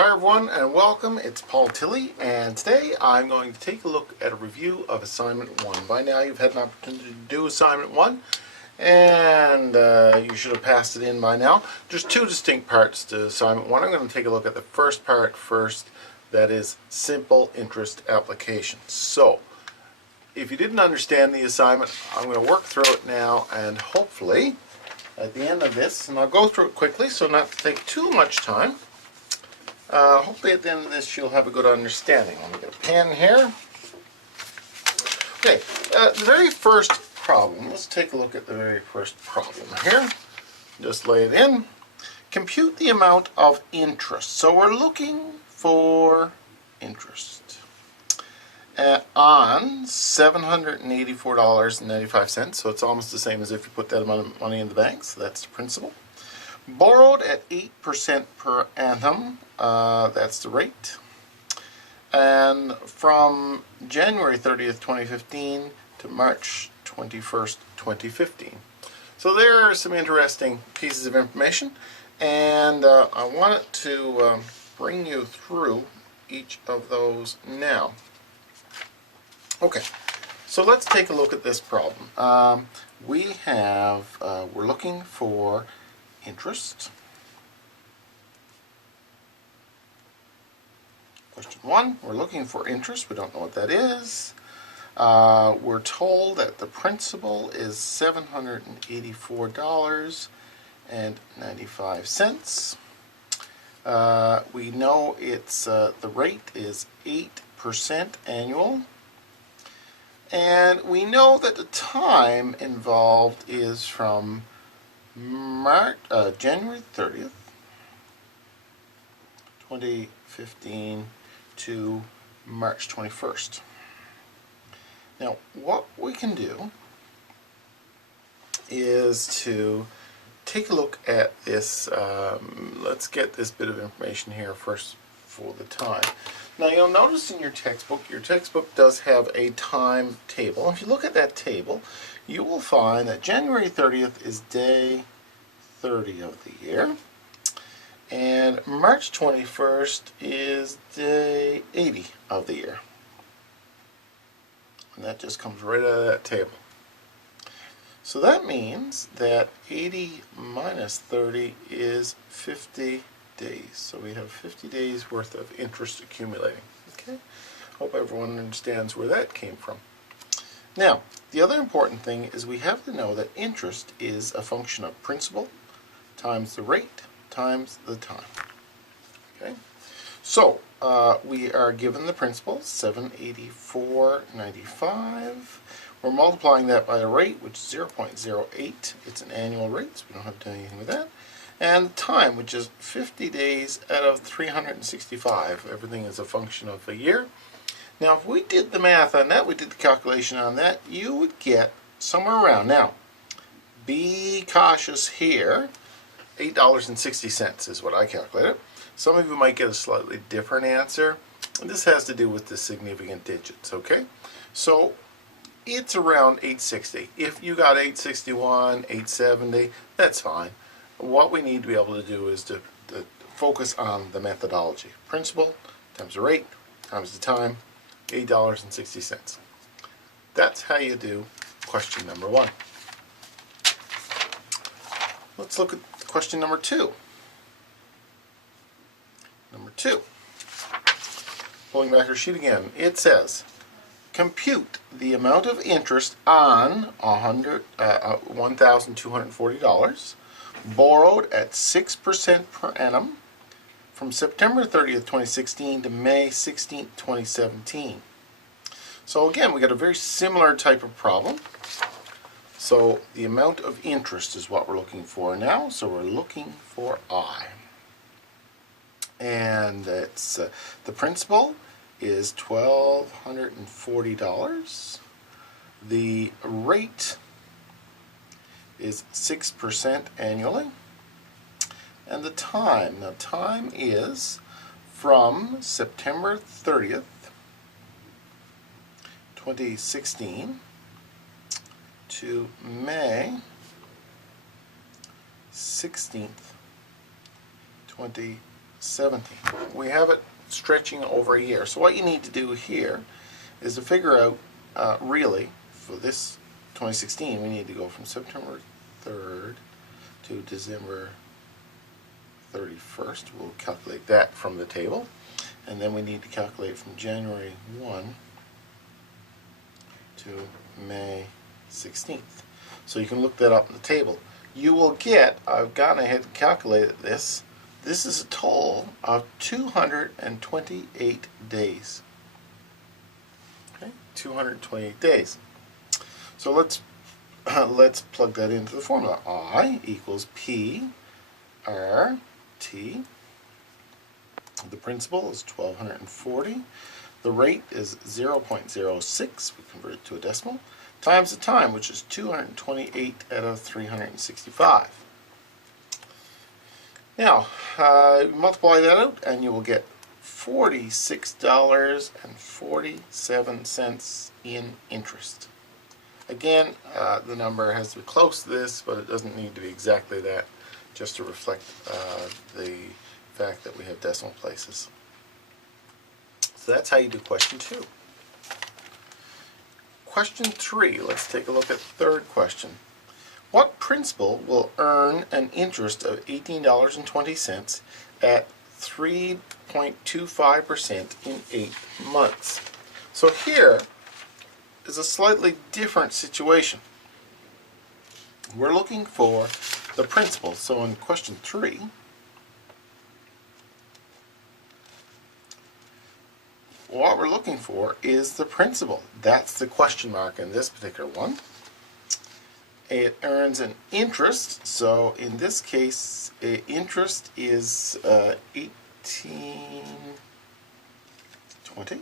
Hi everyone and welcome. It's Paul Tilley, and today I'm going to take a look at a review of assignment 1. By now you've had an opportunity to do assignment 1 and you should have passed it in by now. There's two distinct parts to assignment 1. I'm going to take a look at the first part first, that is simple interest application. So if you didn't understand the assignment, I'm going to work through it now, and hopefully at the end of this, and I'll go through it quickly so not to take too much time, hopefully at the end of this you'll have a good understanding. Let me get a pen here. Okay, the very first problem, let's take a look at the very first problem here. Just lay it in. Compute the amount of interest. So we're looking for interest on $784.95, so it's almost the same as if you put that amount of money in the bank, so that's the principal. Borrowed at 8% per annum, that's the rate. And from January 30th, 2015 to March 21st, 2015. So there are some interesting pieces of information, and I wanted to bring you through each of those now. Okay, so let's take a look at this problem. We're looking for interest. Question 1, we're looking for interest. We don't know what that is. We're told that the principal is $784.95. We know it's the rate is 8% annual. And we know that the time involved is from January 30th, 2015 to March 21st. Now, what we can do is to take a look at this. Let's get this bit of information here first for the time. Now you'll notice in your textbook does have a time table. If you look at that table, you will find that January 30th is day 30 of the year, and March 21st is day 80 of the year. And that just comes right out of that table. So that means that 80 minus 30 is 50 days. So we have 50 days worth of interest accumulating. Okay? Hope everyone understands where that came from. Now, the other important thing is we have to know that interest is a function of principal times the rate times the time. Okay? So, we are given the principal, $784.95. We're multiplying that by a rate, which is 0.08. It's an annual rate, so we don't have to do anything with that. And time, which is 50 days out of 365. Everything is a function of a year. Now, if we did the math on that, we did the calculation on that, you would get somewhere around, now, be cautious here, $8.60 is what I calculated. Some of you might get a slightly different answer. This has to do with the significant digits, okay? So, it's around 860. If you got 861, 870, that's fine. What we need to be able to do is to focus on the methodology. Principal times the rate times the time, $8.60. That's how you do question number 1. Let's look at question number 2. Number 2. Pulling back our sheet again, it says, compute the amount of interest on $1,240 borrowed at 6% per annum from September 30th, 2016 to May 16th, 2017. So again, we got a very similar type of problem. So the amount of interest is what we're looking for now. So we're looking for I. And it's the principal is $1,240. The rate is 6% annually. And the time, now time is from September 30th, 2016 to May 16th, 2017. 17. We have it stretching over a year. So what you need to do here is to figure out, really, for this 2016, we need to go from September 3rd to December 31st. We'll calculate that from the table. And then we need to calculate from January 1 to May 16th. So you can look that up in the table. You will get, I've gone ahead and calculated this, this is a total of 228 days. Okay, 228 days. So let's plug that into the formula. I equals P R T. The principal is 1240. The rate is 0.06. We convert it to a decimal. Times the time, which is 228 out of 365. Now, multiply that out, and you will get $46.47 in interest. Again, the number has to be close to this, but it doesn't need to be exactly that, just to reflect the fact that we have decimal places. So that's how you do question 2. Question 3, let's take a look at the third question. What principal will earn an interest of $18.20 at 3.25% in 8 months? So here is a slightly different situation. We're looking for the principal. So in question 3, what we're looking for is the principal. That's the question mark in this particular one. It earns an interest, so in this case, interest is $18.20,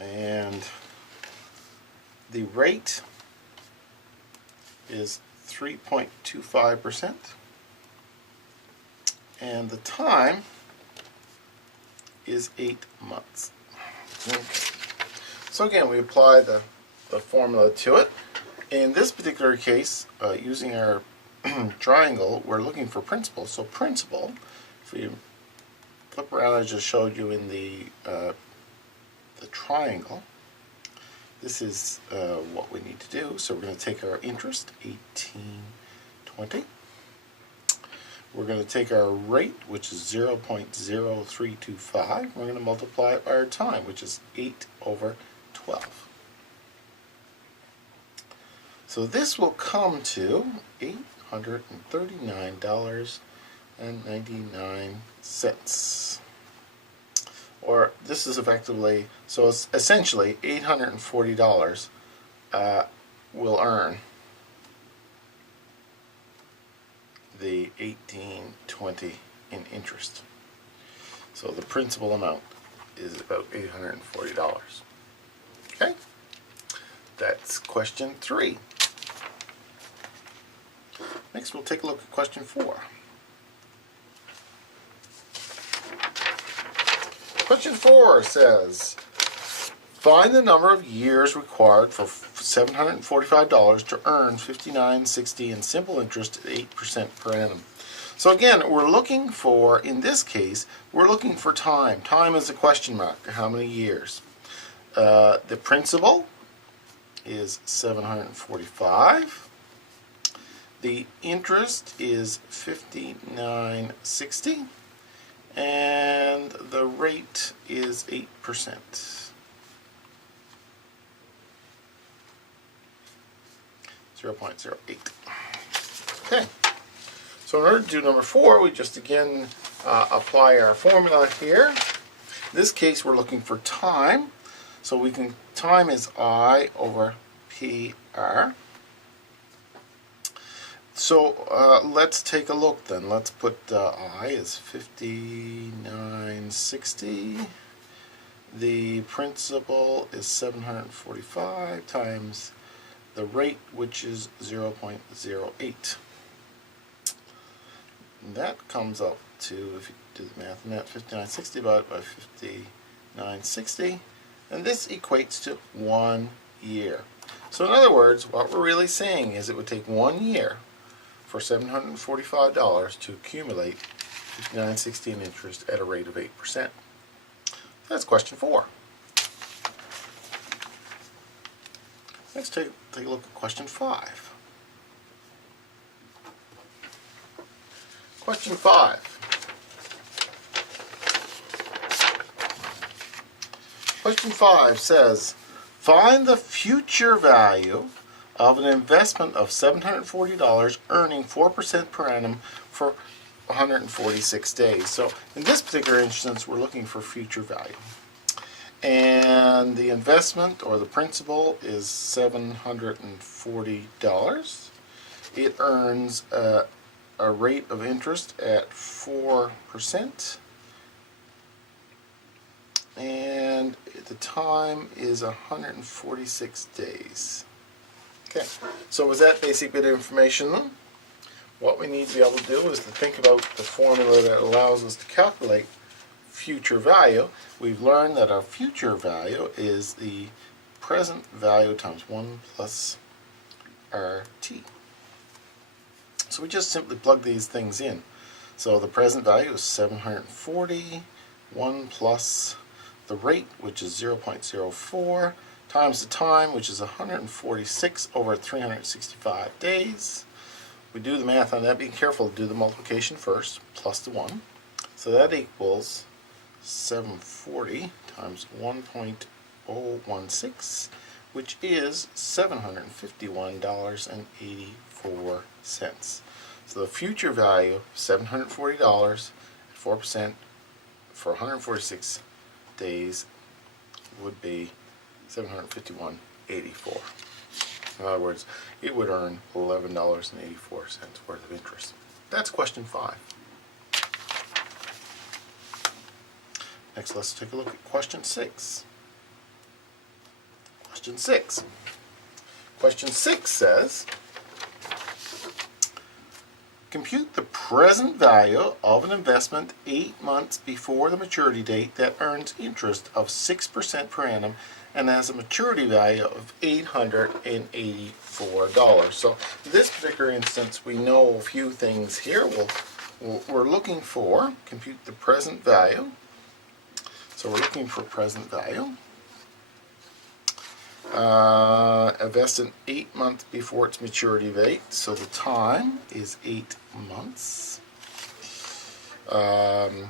and the rate is 3.25%, and the time is 8 months. Okay. So again, we apply the formula to it. In this particular case, using our triangle, we're looking for principal. So principal, if we flip around, I just showed you in the triangle, this is what we need to do. So we're going to take our interest, 18.20. We're going to take our rate, which is 0.0325. We're going to multiply it by our time, which is 8 over 12. So this will come to $839.99. Or this is effectively, so it's essentially $840 will earn the $18.20 in interest. So the principal amount is about $840. Okay? That's question 3. Next, we'll take a look at question 4. Question 4 says, find the number of years required for $745 to earn $59.60 in simple interest at 8% per annum. So again, we're looking for, in this case, we're looking for time. Time is a question mark. How many years? The principal is $745. The interest is $59.60, and the rate is 8%. 0.08. Okay. So in order to do number 4, we just again apply our formula here. In this case, we're looking for time. So we can, time is I over PR. So let's take a look then. Let's put I is 59.60. The principal is 745 times the rate, which is 0.08. And that comes up to, if you do the math on that, 59.60 divided by 59.60. And this equates to 1 year. So in other words, what we're really saying is it would take 1 year for $745 to accumulate 59.60 in interest at a rate of 8%. That's question 4. Let's take a look at question 5. Question 5. Question 5 says, find the future value of an investment of $740 earning 4% per annum for 146 days. So in this particular instance, we're looking for future value. And the investment or the principal is $740. It earns a rate of interest at 4%. And the time is 146 days. Okay, so with that basic bit of information then, what we need to be able to do is to think about the formula that allows us to calculate future value. We've learned that our future value is the present value times 1 plus RT. So we just simply plug these things in. So the present value is 740, 1 plus the rate, which is 0.04, times the time, which is 146 over 365 days. We do the math on that. Be careful to do the multiplication first, plus the 1. So that equals 740 times 1.016, which is $751.84. So the future value, $740 at 4% for 146 days would be $751.84. In other words, it would earn $11.84 worth of interest. That's question 5. Next, let's take a look at question 6. Question 6. Question 6 says, compute the present value of an investment 8 months before the maturity date that earns interest of 6% per annum and has a maturity value of $884. So in this particular instance, we know a few things here. We're looking for, compute the present value. So we're looking for present value. Invested 8 months before its maturity date, so the time is 8 months. The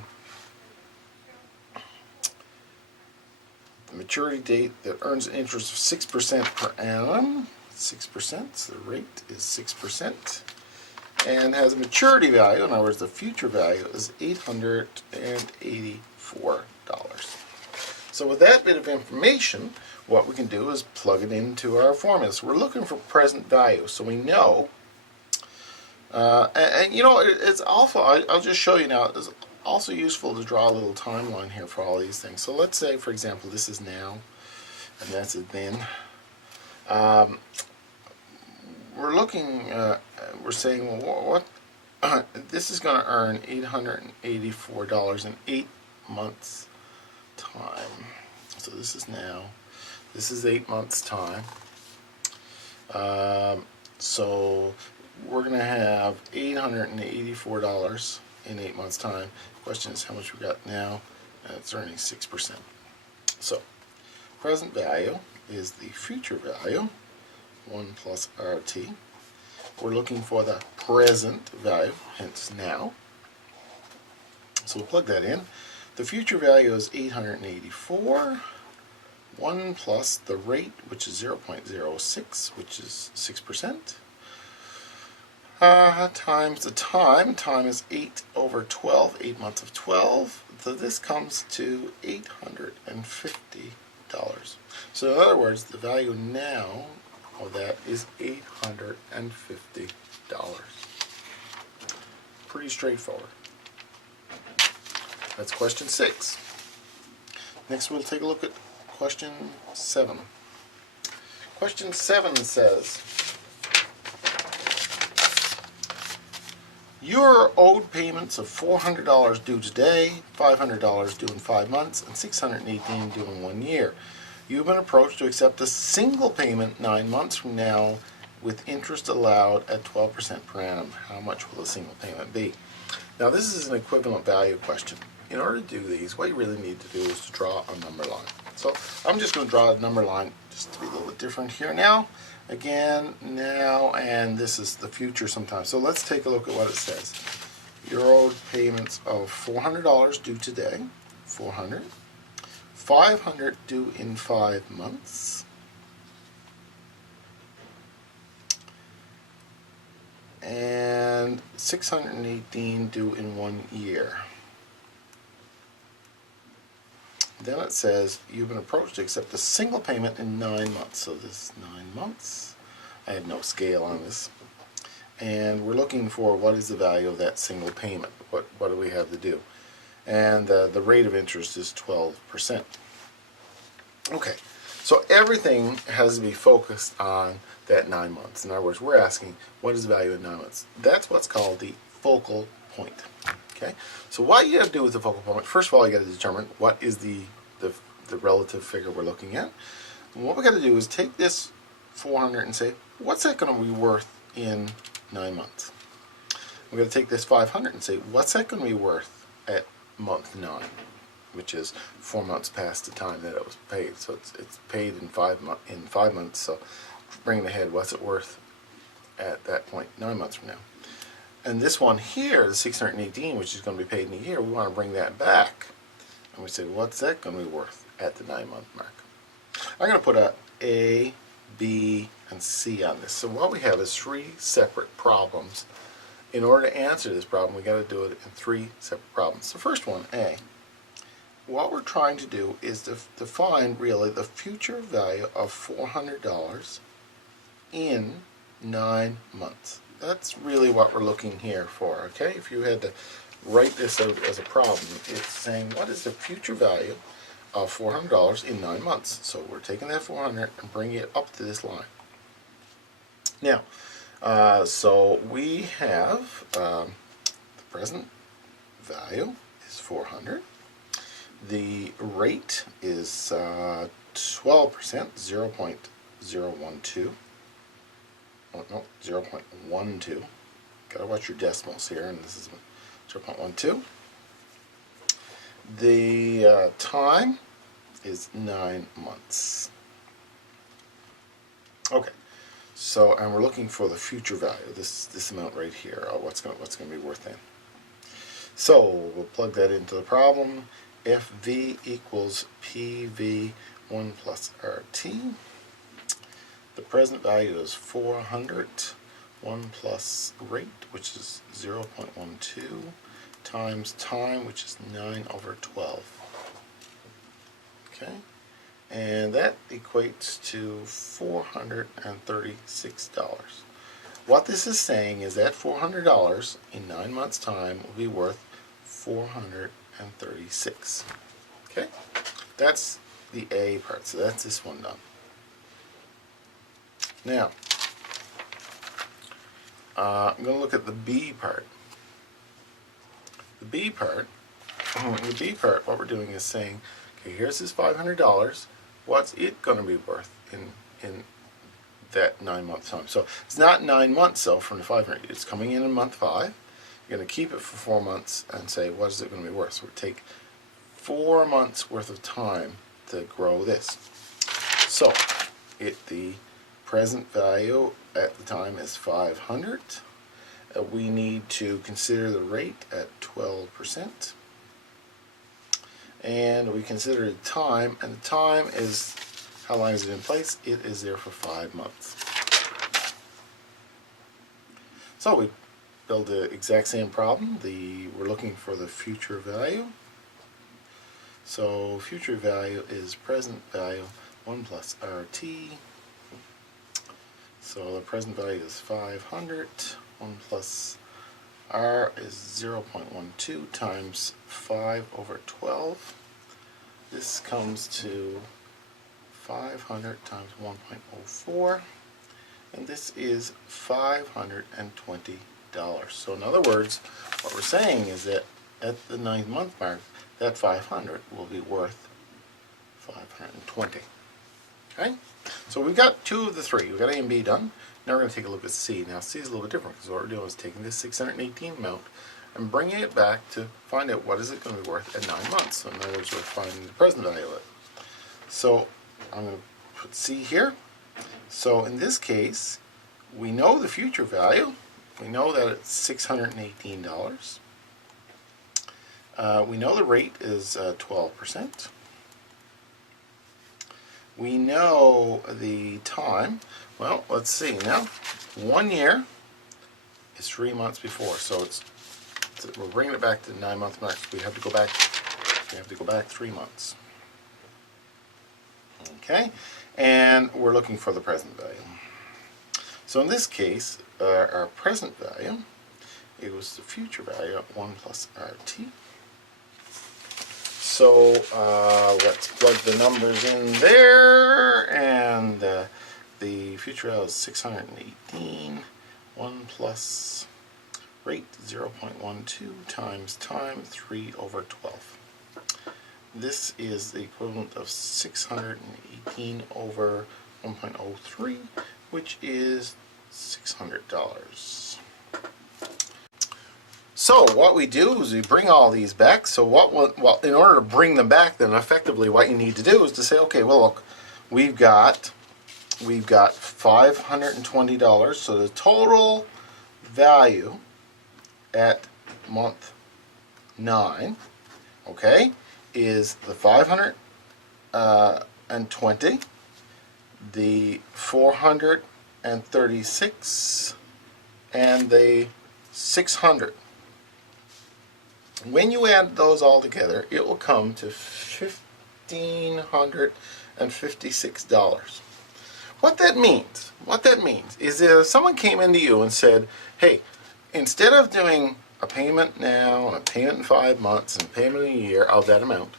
maturity date that earns an interest of 6% per annum, 6%, so the rate is 6%, and has a maturity value, in other words, the future value is $884. So with that bit of information, what we can do is plug it into our formula. So we're looking for present value. So we know, and you know, it's also, I'll just show you now, it's also useful to draw a little timeline here for all these things. So let's say, for example, this is now, and that's it then. We're looking, we're saying, well, what, this is going to earn $884 in 8 months time. So this is now. This is 8 months time. So we're going to have $884 in 8 months time. The question is how much we got now. It's earning 6%. So present value is the future value, 1 plus RT. We're looking for the present value, hence now. So we'll plug that in. The future value is 884. 1 plus the rate, which is 0.06, which is 6%, times the time. Time is 8 over 12, 8 months of 12. So this comes to $850. So in other words, the value now of that is $850. Pretty straightforward. That's question 6. Next we'll take a look at question 7. Question 7 says, you are owed payments of $400 due today, $500 due in 5 months, and $618 due in 1 year. You have been approached to accept a single payment 9 months from now with interest allowed at 12% per annum, how much will the single payment be? Now this is an equivalent value question. In order to do these, what you really need to do is to draw a number line. So I'm just going to draw a number line just to be a little bit different here now. Again, now, and this is the future sometimes. So let's take a look at what it says. Your owed payments of $400 due today, 400, 500 due in 5 months, and 618 due in 1 year. Then it says you've been approached to accept a single payment in 9 months. So this is 9 months. I had no scale on this. And we're looking for what is the value of that single payment. What do we have to do? And the rate of interest is 12%. Okay, so everything has to be focused on that 9 months. In other words, we're asking what is the value in 9 months. That's what's called the focal point. Okay, so what you have to do with the focal point, first of all, you got to determine what is the relative figure we're looking at. And what we got to do is take this 400 and say, what's that going to be worth in 9 months? We're going to take this 500 and say, what's that going to be worth at month 9, which is 4 months past the time that it was paid. So it's paid in 5 months. So bring it ahead, what's it worth at that point 9 months from now? And this one here, the 618, which is going to be paid in a year, we want to bring that back. And we say, what's that going to be worth at the 9 month mark? I'm going to put A, B, and C on this. So what we have is 3 separate problems. In order to answer this problem, we got to do it in 3 separate problems. The first one, A. What we're trying to do is to find really the future value of $400 in 9 months. That's really what we're looking here for, okay? If you had to write this out as a problem, it's saying what is the future value of $400 in 9 months. So we're taking that 400 and bringing it up to this line. Now, so we have the present value is 400. The rate is 12%, 0.012. Oh, no, 0.12. Gotta watch your decimals here, and this is 0.12. The time is 9 months. Okay, so and we're looking for the future value. This amount right here. What's gonna be worth then? So we'll plug that into the problem. FV equals PV 1 plus RT. The present value is 400, 1 plus rate, which is 0.12, times time, which is 9/12. Okay, and that equates to $436. What this is saying is that $400 in 9 months' time will be worth $436. Okay, that's the A part, so that's this one done. Now, I'm going to look at the B part. The B part, what we're doing is saying, okay, here's this $500. What's it going to be worth in that 9 month time? So it's not 9 months though from the 500. It's coming in month 5. You're going to keep it for 4 months and say, what is it going to be worth? So we take 4 months worth of time to grow this. So the present value at the time is 500. We need to consider the rate at 12%. And we consider the time, and the time is, how long is it in place? It is there for 5 months. So we build the exact same problem. We're looking for the future value. So future value is present value 1 plus RT. So the present value is 500. 1 plus R is 0.12 times 5/12. This comes to 500 times 1.04. And this is $520. So in other words, what we're saying is that at the 9 month mark, that 500 will be worth 520. Okay? So we've got 2 of the 3. We've got A and B done. Now we're going to take a look at C. Now C is a little bit different because what we're doing is taking this 618 amount and bringing it back to find out what is it going to be worth at 9 months. So in other words, we're finding the present value of it. So I'm going to put C here. So in this case, we know the future value. We know that it's $618. We know the rate is 12%. We know the time. Well, let's see now. 1 year is 3 months before, so we're bringing it back to the 9 month mark. We have to go back. We have to go back 3 months. Okay, and we're looking for the present value. So in this case, our present value equals the future value at 1 plus RT. So let's plug the numbers in there, and the future value is 618. 1 plus rate 0.12 times time 3 over 12. This is the equivalent of 618 over 1.03, which is $600. So what we do is we bring all these back. So well, in order to bring them back, then effectively what you need to do is to say, okay, well look, we've got $520. So the total value at month 9, okay, is the 520, the 436, and the 600. When you add those all together, it will come to $1,556. What that means is if someone came into you and said, hey, instead of doing a payment now, and a payment in 5 months, and a payment in a year of that amount,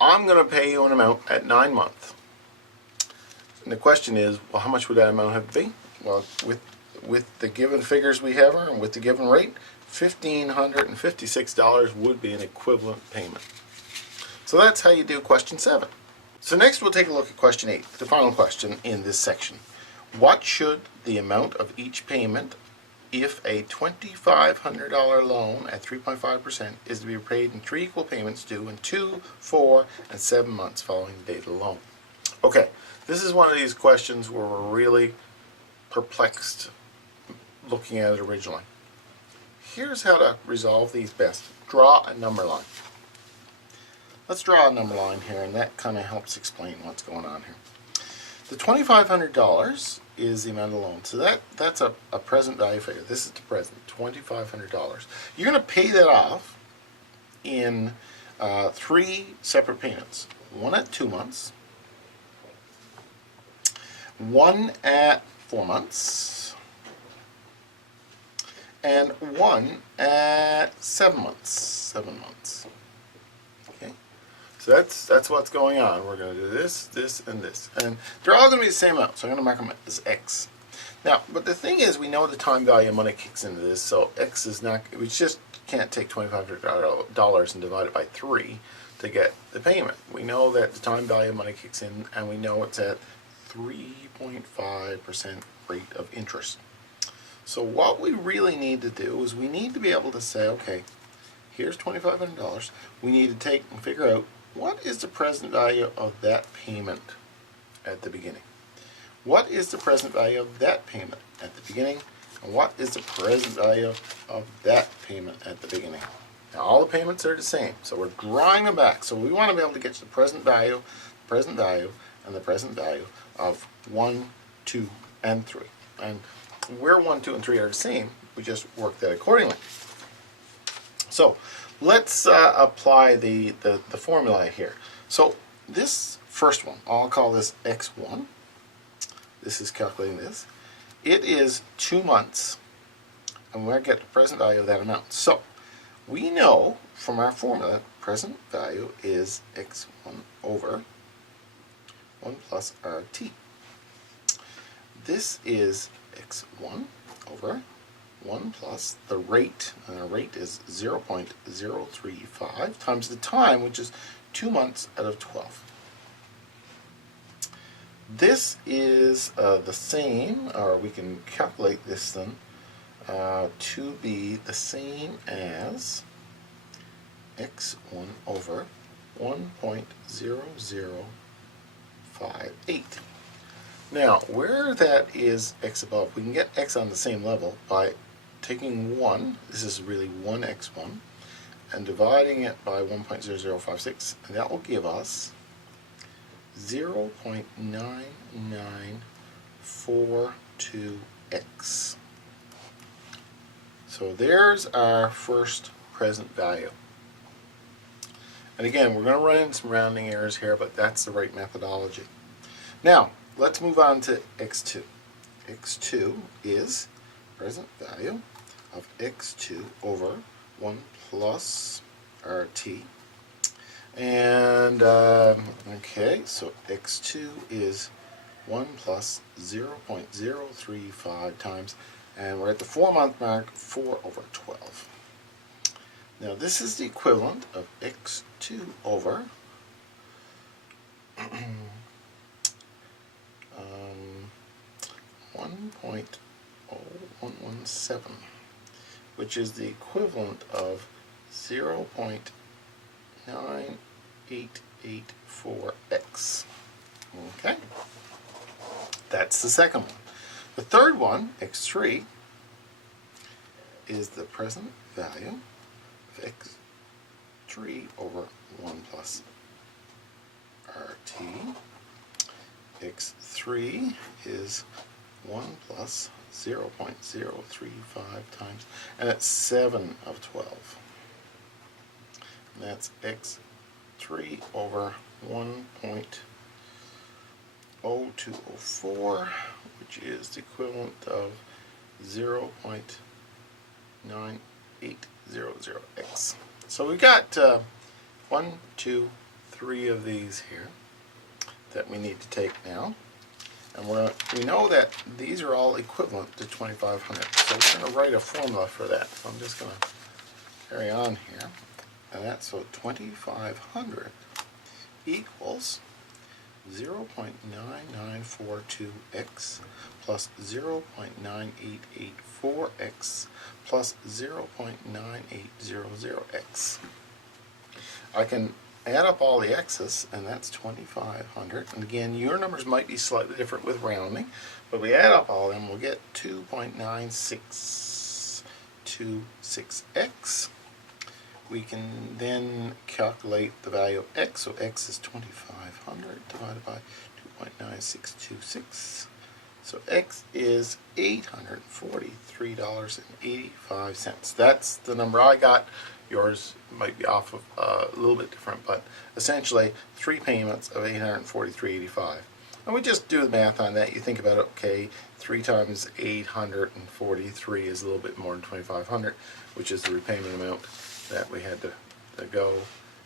I'm going to pay you an amount at 9 months. And the question is, well, how much would that amount have to be? Well, with the given figures we have and with the given rate, $1,556 would be an equivalent payment. So that's how you do question 7. So next we'll take a look at question 8, the final question in this section. What should the amount of each payment if a $2,500 loan at 3.5% is to be paid in 3 equal payments due in 2, 4, and 7 months following the date of the loan? Okay, this is one of these questions where we're really perplexed looking at it originally. Here's how to resolve these best. Draw a number line. Let's draw a number line here, and that kind of helps explain what's going on here. The $2,500 is the amount of loan. So that's a present value figure. This is the present, $2,500. You're going to pay that off in 3 separate payments. One at 2 months, one at 4 months, and one at 7 months. 7 months. Okay, so that's what's going on. We're going to do this, this, and this, and they're all going to be the same amount. So I'm going to mark them as X. Now, but the thing is, we know the time value of money kicks into this, so X is not. We just can't take $2,500 and divide it by 3 to get the payment. We know that the time value of money kicks in, and we know it's at 3.5% rate of interest. So what we really need to do is we need to be able to say, okay, here's $2,500. We need to take and figure out what is the present value of that payment at the beginning. What is the present value of that payment at the beginning? And what is the present value of that payment at the beginning? Now all the payments are the same, so we're drawing them back. So we want to be able to get to the present value, and the present value of 1, 2, and 3. And where 1, 2, and 3 are the same, we just work that accordingly. So let's apply the formula here. So this first one, I'll call this X1. This is calculating this. It is 2 months, and we're going to get the present value of that amount. So we know from our formula, present value is X1 over 1 plus RT. This is X1 over 1 plus the rate, and our rate is 0.035 times the time, which is 2 months out of 12. This is the same, or we can calculate this then to be the same as x1 over 1.0058. Now, where that is x above, we can get x on the same level by taking 1, this is really 1x1, and dividing it by 1.0056, and that will give us 0.9942x. So there's our first present value. And again, we're going to run into some rounding errors here, but that's the right methodology. Now, let's move on to x2. x2 is present value of x2 over 1 plus rt. And, okay, so x2 is 1 plus 0.035 times, and we're at the 4-month mark, 4 over 12. Now this is the equivalent of x2 over 1.0117, which is the equivalent of 0.9884x. Okay, that's the second one. The third one, x3, is the present value of x3 over 1 plus rt. x3 is 1 plus 0.035 times, and it's 7 of 12. And that's x3 over 1.0204, which is the equivalent of 0.9800x. So we've got 1, 2, 3 of these here that we need to take now. And we know that these are all equivalent to 2,500. So we're going to write a formula for that. So I'm just going to carry on here. And that's so 2,500 equals 0.9942x plus 0.9884x plus 0.9800x. I can add up all the x's, and that's 2,500. And again, your numbers might be slightly different with rounding, but we add up all of them, we'll get 2.9626x. We can then calculate the value of x, so x is 2,500 divided by 2.9626. So x is $843.85. That's the number I got. Yours might be off of a little bit different, but essentially 3 payments of $843.85. And we just do the math on that. You think about it, okay, 3 times 843 is a little bit more than 2,500, which is the repayment amount that we had to go,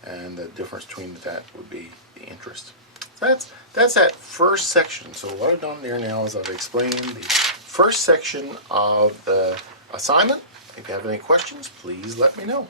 and the difference between that would be the interest. So that's that first section. So what I've done there now is I've explained the first section of the assignment. If you have any questions, please let me know.